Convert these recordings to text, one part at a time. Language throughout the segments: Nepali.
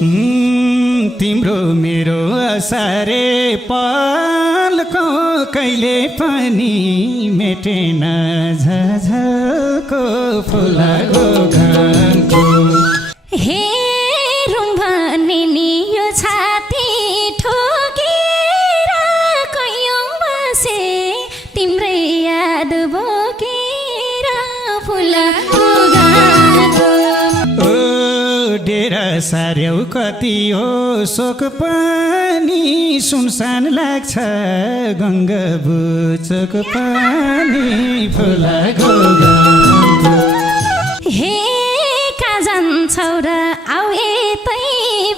तिम्रो मेरो असारे पलको कहिले पनि मेटेन झझको फुलाको घामको। हेरौँ भने नि यो छाती ठोकेर कैयौँ बसे तिम्रै याद बोकेर फुलाको घामको। डेरा सार्यौ कति हो शोक पनि सुनसान लाग्छ गङ्गा बुचोक पनि फुलाको घामको। हे कहाँ जान्छौ र आऊ यतै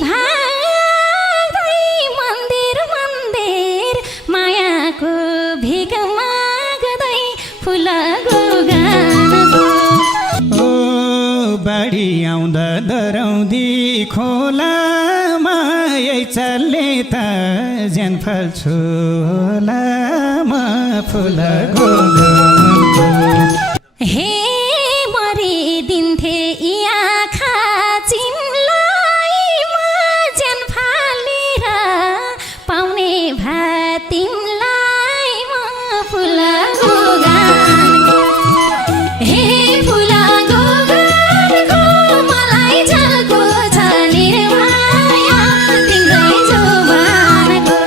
भाग्दै मन्दिर मन्दिर मायाको भिख माग्दै फुलाको घामको। बाढी आउँदा डराउँदी खोलामा यही चल्ने त ज्यान फाल्छु होलामा फुलाको घामको। हे मरिदिन्थे यी आँखा चिम्लाई म ज्यान फालेर पाउने भए तिमलाई म फुलाको घामको। हे फुलाको घामको मलाई झल्को छ निर्माया तिम्रै जोबानको।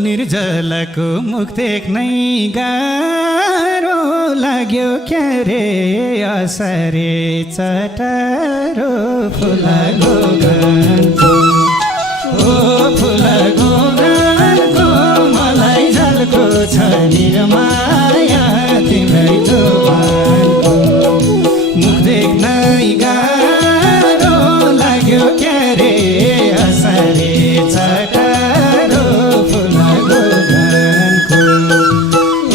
निर्जलाको मुख देख्नै गाह्रो लाग्यो क्या रे असारे चटारो फुलाको घामको। ओ फुलाको घामको मलाई झल्को छ निर्माया तिम्रै जोबानको। मुख देख्नै गाह्रो लाग्यो क्या रे असारे चटारो फुलाको घामको।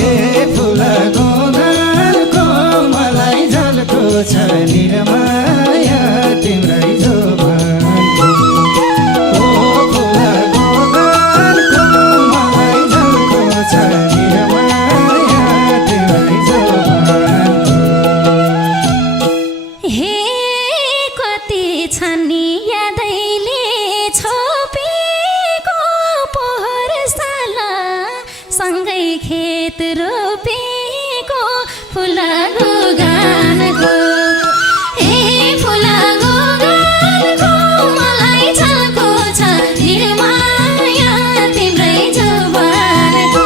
ए फुलाको घामको मलाई झल्को छ निर्माया तिम्रै जोबानको। ओ फुलाको घामको मलाई झल्को छ निर्माया तिम्रै जोबानको। हे कति छन् नि यादैले छोपेको पोहोर साल सँगै खेत रोपेको फुलाको घामको। हे फुलाको घामको मलाई झल्को छ निर्माया तिम्रै जोबानको।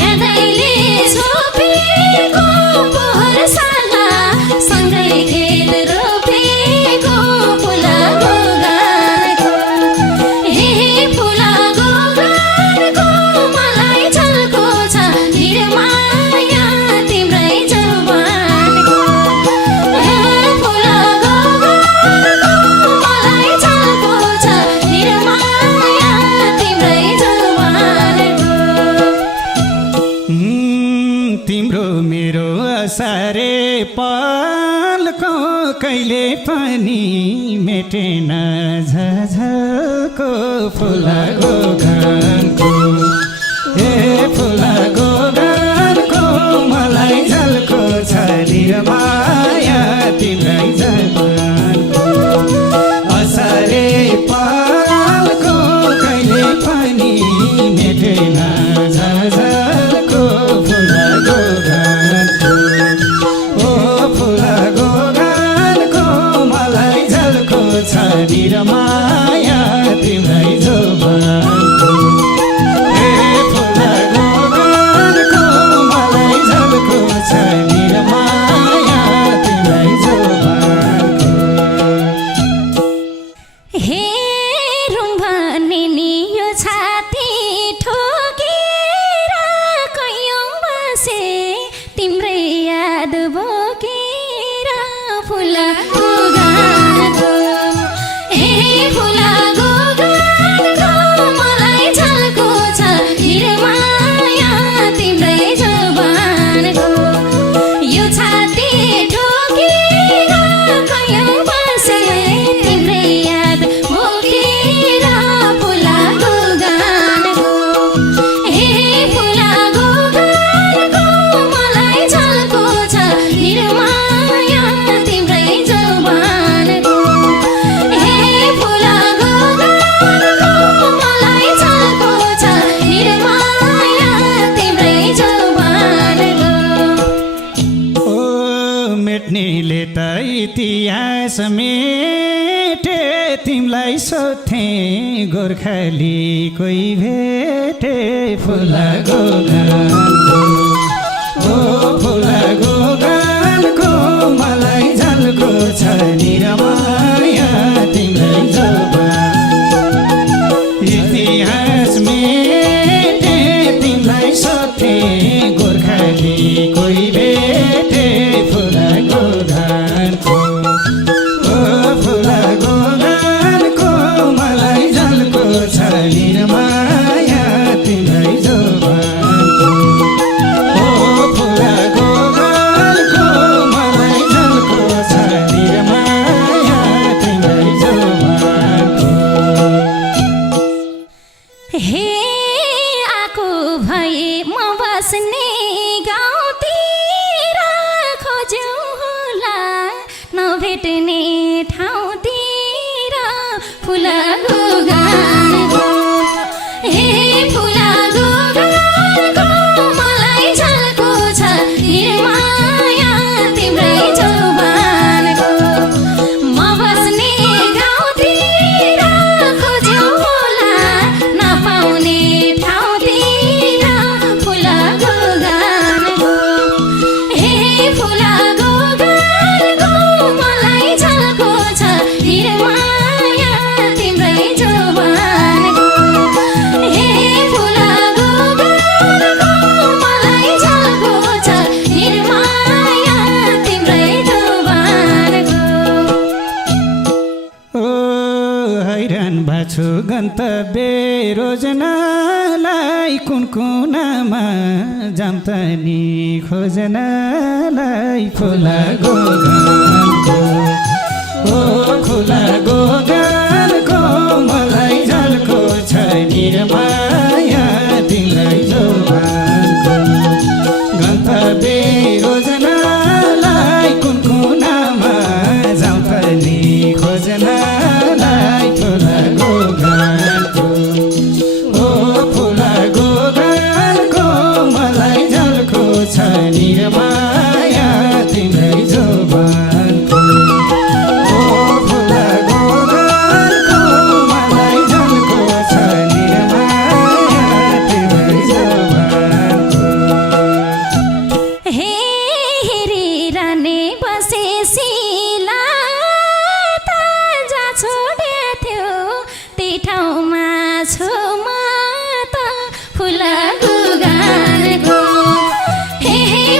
यादैले छोपेको पोहोर साल सँगै खेत रोपेको फुलाको घामको। हे फुलाको घामको मलाई झल्को छ निर्माया तिम्रै जोबानको। हे फुलाको घामको मलाई झल्को छ निर्माया तिम्रै जोबानको। तिम्रो मेरो असारे पलको कहिले पनि मेटेन झझको फुलाको घामको। ए फुलाको घामको मलाई झल्को छ निर्माया तिम्रै जोबानको। असारे पलको कहिले पनि मेटेन झझको फुलाको घामको। निरमाया तिम्रै जोबानको ए फुलको गानको मलाई झल्को छ निरमाया तिम्रै जोबानको हेरौँ भने नि यो छाती ठोकेर कैयौँ बसे तिम्रै याद बोकेर फुलको गानको हे फुलको गानको मलाई झल्को छ निरमाया तिम्रै जोबानको यो छाती ठोकेर कैयौँ बसे तिम्रै याद बोकेर फुलको गानको हे फुलको गानको मलाई झल्को छ निरमाया तिम्रै जोबानको हे फुलको गानको मलाई झल्को छ निरमाया तिम्रै जोबानको ओ मेट्नेले त इतिहास मेटे तिमलाई सोधे गोर्खाली कोही भेटे फुलको गानको ओ फुलको गानको मलाई झल्को छ निरमाया तिम्रै जोबानको इतिहास मेटे तिमलाई सोधे गोर्खाली कोही भेटे फुलको गानको ओ फुलको गानको मलाई झल्को छ निरमाया तिम्रै जोबानको ओ फुलको गानको मलाई झल्को छ निरमाया तिम्रै जोबानको हे आको भए म बस्ने गाउँतिर खोज्यौ होला नभेट्ने ठाउँतिर फुलको गानको हे फुलको गानको मलाई झल्को छ निरमाया तिम्रै जोबानको म बस्ने गाउँतिर खोज्यौ होला नपाउने ठाउँतिर फुलको गानको हे फुलको गानको मलाई झल्को छ निरमाया तिम्रै जोबानको हे फुलको गानको मलाई झल्को छ निरमाया तिम्रै जोबानको ओ हैरान भाछु गन्तव्य रोजनालाई कुन कुनामा जाम त नि खोजनालाई फुलको गानको ओ फुलको गानको मलाई झल्को छ निरमाया तिम्रै जोबानको गन्तव्य रोजनालाई कुन कुनामा जाम त नि खोजनालाई फुलको गानको ओ फुलको गानको मलाई झल्को छ निरमाया तिम्रै जोबानको ओ फुलको गानको मलाई झल्को छ निरमाया तिम्रै जोबानको हे हेरिरहने बसे शिला त जा छोडेथ्यो त्यही ठाउँमा छु म त फुलको गानको हे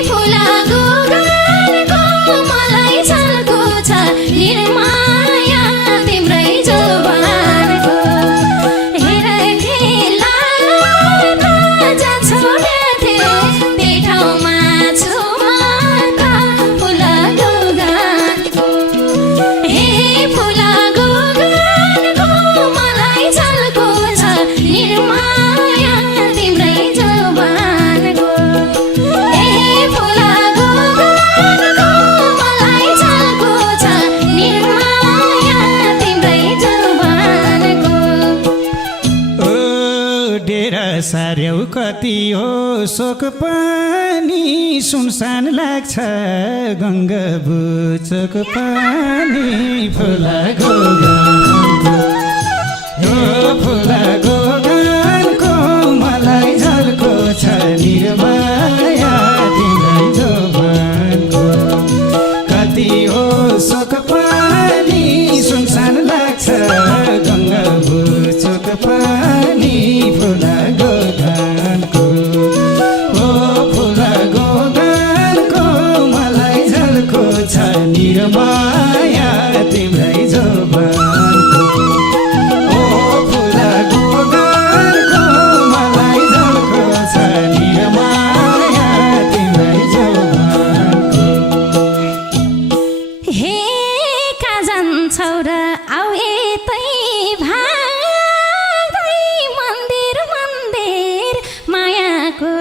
फुलको गानको मलाई झल्को छ निरमाया तिम्रै जोबानको हेर खेला त जा छोडेथ्यो त्यही ठाउँमा छु म त फुलको गानको हे फुलको गानको मलाई झल्को छ निरमाया तिम्रै जोबानको हे फुलको गानको मलाई झल्को छ निरमाया तिम्रै जोबानको ओ डेरा सार्यौ कति हो शोक पनि सुनसान लाग्छ गङ्गा बुचोक पानी फुलको गानको फुलाको गानको मलाई झल्को छ निर्माया तिम्रै जोबानको कति हो शोक पानी सुनसान लाग्छ गङ्गा बुचोक पानी फुलाको गानको ओ फुलाको गानको मलाई झल्को छ निर्माया तिम्रै जोबानको ओ फुलाको गानको मलाई झल्को छ निर्माया तिम्रै जोबानको हे कहाँ जान्छौ र आऊ यतै भाग्दै मन्दिर मन्दिर मायाको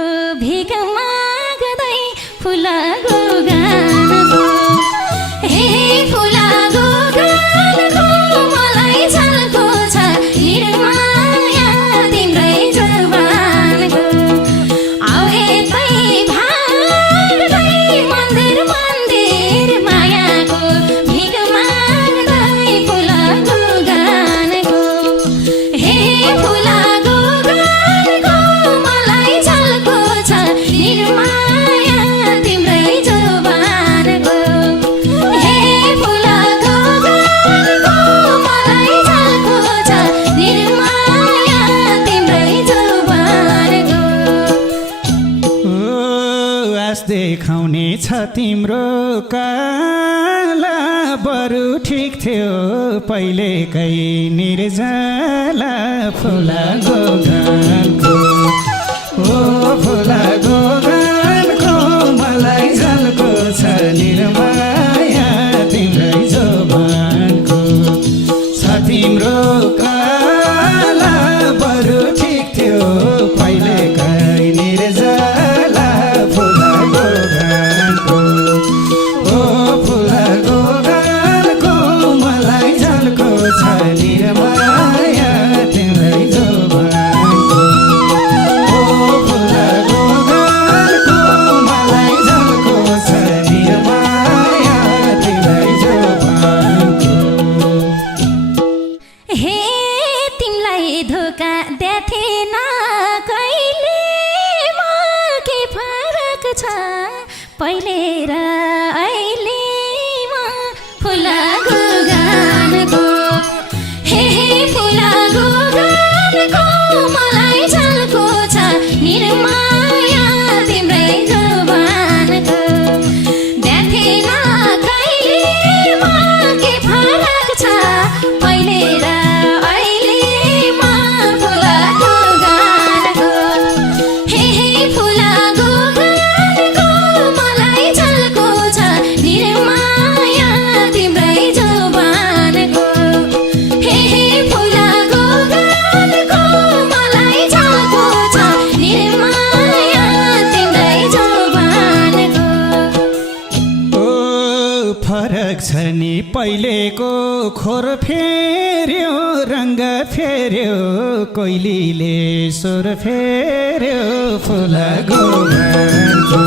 भिख माग्दै फुलाको गानको हे फुलाको गानको मलाई झल्को छ निर्माया तिम्रै जोबानको आऊ यतै भाग्दै मन्दिर मन्दिर मायाको भिख माग्दै फुलाको गानको हे फुलाको गानको मलाई झल्को छ निर्माया तिम्रै जोबानको हे फुलाको गानको मलाई झल्को छ निर्माया तिम्रै जोबानको ओ आस देखाउने छ तिम्रो काला बरु ठिक थियो पहिलेकै निर्जला फुलाको गानको ओ फुलाको गानको मलाई झल्को छ निर्माया तिम्रै जोबानको छ तिम्रो काला बरु ठिक थियो पहिलेकै निर्जला फुलाको गानको ओ फुलाको गानको मलाई झल्को छ निर्माया तिम्रै जोबानको ओ फुलाको गानको मलाई झल्को छ निर्माया तिम्रै जोबानको हे तिमीलाई धोका दिएथेन कहिले म के फरक छ पहिले र अहिलेमा फुलाको गानको हे फुलाको गानको मलाई झल्को छ निर्माया तिम्रै जोबानको दिएथेन कहिले म के फरक छ पहिले र अहिलेमा फुलाको गानको हे फुलाको गानको मलाई झल्को छ निर्माया तिम्रै जोबानको हे फुलाको गानको मलाई झल्को छ निर्माया तिम्रै जोबानको ओ फरक छ नि पहिलेको खोर फेर्यो रङ्ग फेर्यो कोइलीले स्वर फेर्यो फुलाको गानको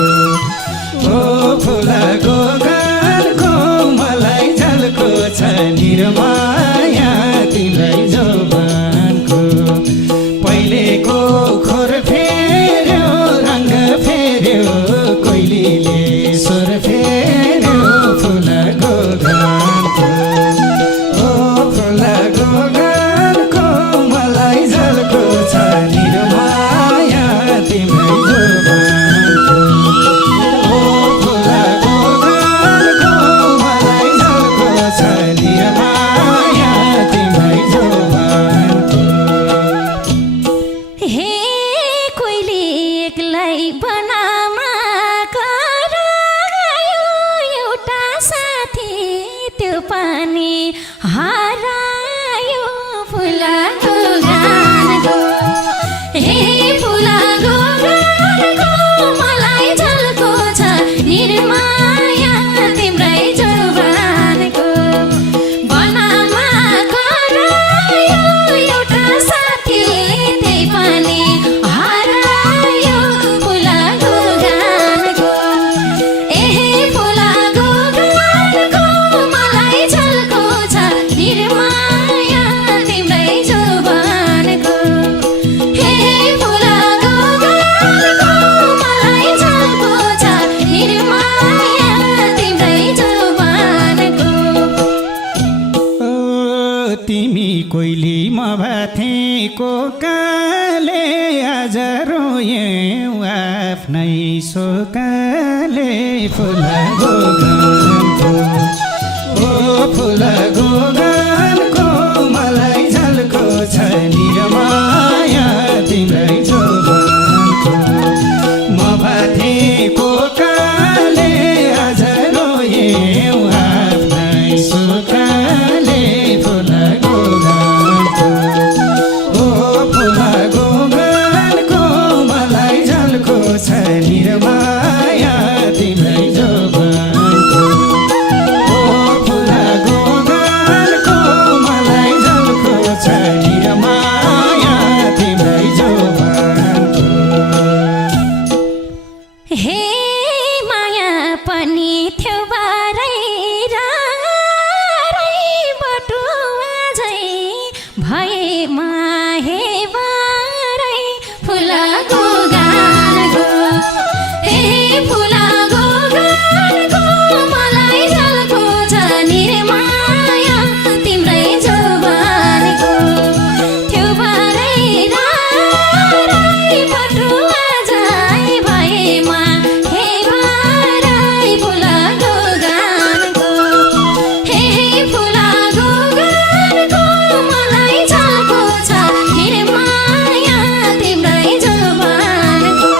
ओ फुलाको गानको मलाई झल्को छ निर्माया तिम्रै जोबानको पहिलेको खोर फेर्यो रङ्ग फेर्यो कोइलीले स्वर फेर्यो फुलाको गानको ओ फुलाको गानको मलाई झल्को छ निर्माया तिम्रै जोबानको ओ फुलाको गानको मलाई झल्को छ निर्माया तिम्रै जोबानको हे कोइली एक्लै बनामा करायो एउटा साथी त्यो पानी हरायो फुलाको गानको हे फुलाको गानको मलाई झल्को छ निर्माया तिम्रै जोबानको बनामा करायो एउटा साथी त्यही पनि हरायो फुलाको गानको ए फुलाको गानको मलाई झल्को छ भाथीको काले आज रोयौँ आफ्नै शोकले फुल गोगनको ओ फुल गोगनको मलाई झल्को छ निरमाया तिम्रै जोबनको म भाथीको काले आज रोयौँ आफ्नै शोकले फुल गोगनको ओ फुल गोगनको मलाई झल्को छ निरमाया तिम्रै जोबनको ओ फुल गोगनको मलाई झल्को छ निरमाया तिम्रै जोबनको हे माया पनि थियो बारै रारै बटुवा झै भएमा हे बारै फुला गोगानको हे फुला गोगानको मलाई झल्को छ निरमाया तिम्रै जोबानको थियो बारै रारै बटुवा झै भएमा हे बारै फुला गोगानको हे फुला गोगानको मलाई झल्को छ निरमाया तिम्रै जोबानको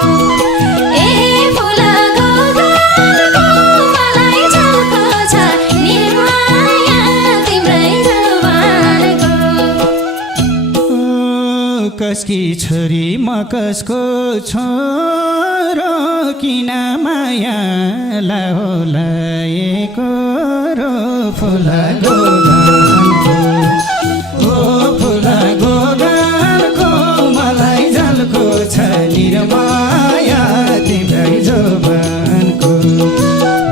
ए फुला गोगानको मलाई झल्को छ निरमाया तिम्रै जोबानको कसकी छोरी म कसको छोरो किन माया लाएको रो फुल गोगनको ओ फुल गोगनको मलाई झल्को छ निरमाया तिम्रै जोबनको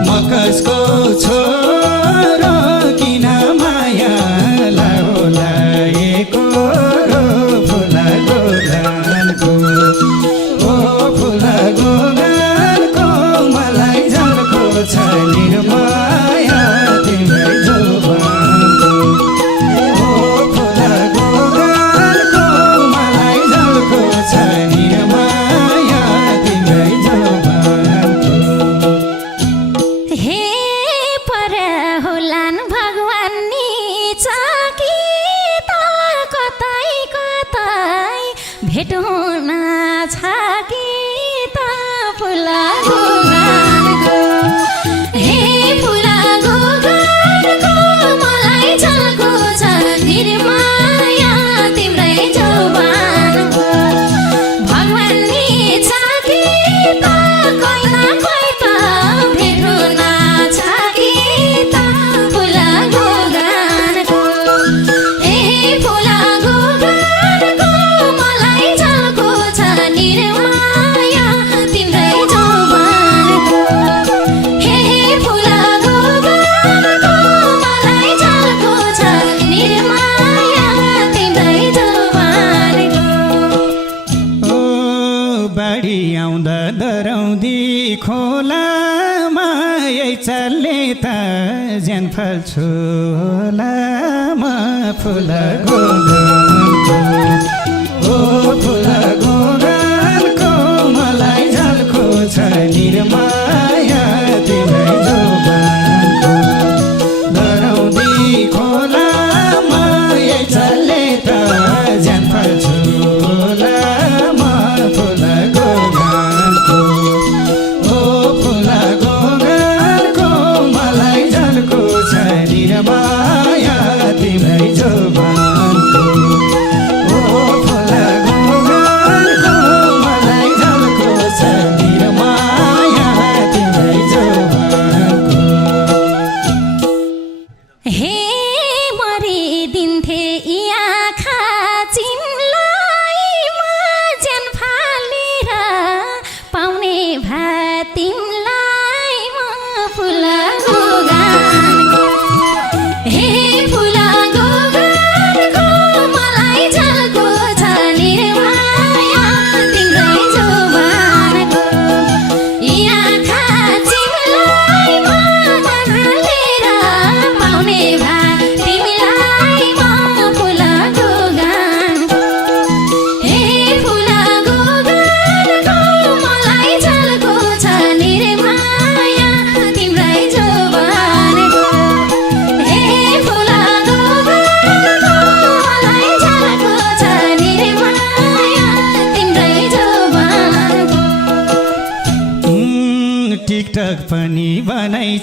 म कसको छोरो किन माया लाएको रो फुल गोगनको ओ फुल गोगनको मलाई झल्को छ निरमाया तिम्रै जोबनको ओ फुल गोगनको मलाई झल्को छ निरमाया तिम्रै जोबनको हे पर होलान् भगवान् नि चाकी त कतै कतै भेट हुन छाकी त फुला गोगानको हे फुला गोगानको मलाई झल्को छ निरमाया तिम्रै जोबानको भगवान् नि छाकी त कोही न कोही त भेट हुन छाकी त फुला गोगानको हे फुला गोगानको मलाई झल्को छ निरमाया तिम्रै जोबानको हे फुला गोगानको मलाई झल्को छ निरमाया तिम्रै जोबानको ओ बाढी आउँदा डराउँदी खोलामा यही चल्ने त ज्यान फाल्छु होलामा फुल गोगनको ओ फुल गोगनको मलाई झल्को छ निरमाया तिम्रै जोबनको डराउँदी खोलामा यही चल्ने त ज्यान फाल्छु होलामा फुल गोगनको ओ फुल गोगनको मलाई झल्को छ निरमाया तिम्रै जोबनको ओ फुल गोगनको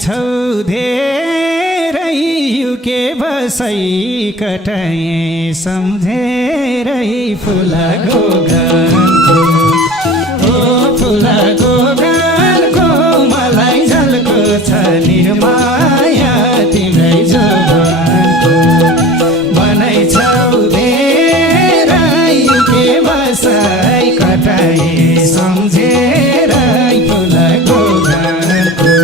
छौ धेरै युके बसै कटाए सम्झेरै फुलाको गानको ओ फुलाको गानको मलाई झल्को छ निर्माया तिम्रै जोबानको बनाइ छौ धेरै युके बसै कटाए सम्झेरै फुलाको गानको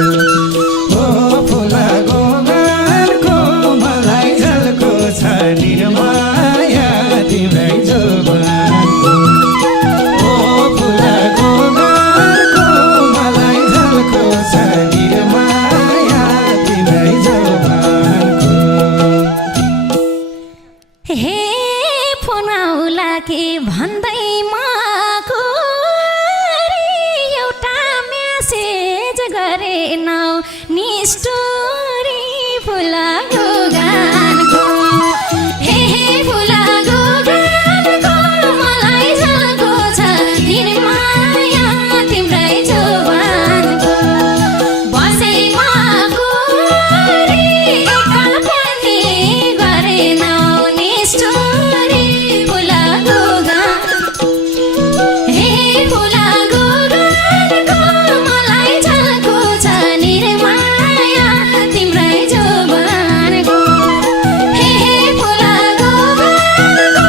ओ फुलाको गानको मलाई झल्को छ निर्माया तिम्रै जोबानको ओ फुलाको गानको मलाई झल्को छ निर्माया तिम्रै जोबानको हे फुनाउला के भन्दैमा एउटा मेसेज गरेनौ निष्ठुरी फुलाको गानको हे फुलाको गानको मलाई झल्को छ निर्माया तिम्रै जोबानको बसेमा कुरी एकल पनि गरेनौ निष्ठुरी फुलाको गानको हे फुलाको गानको मलाई झल्को छ निर्माया तिम्रै जोबानको हे फुलाको गानको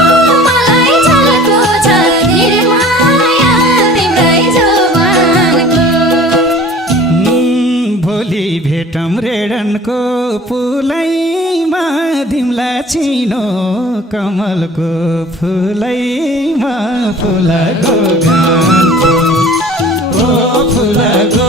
मलाई झल्को छ निर्माया तिम्रै जोबानको भोलि भेटौँ रेडनको पुलैमा दिम्ला चिनो कमलको फुलैमा फुलाको गानको ओ फुलाको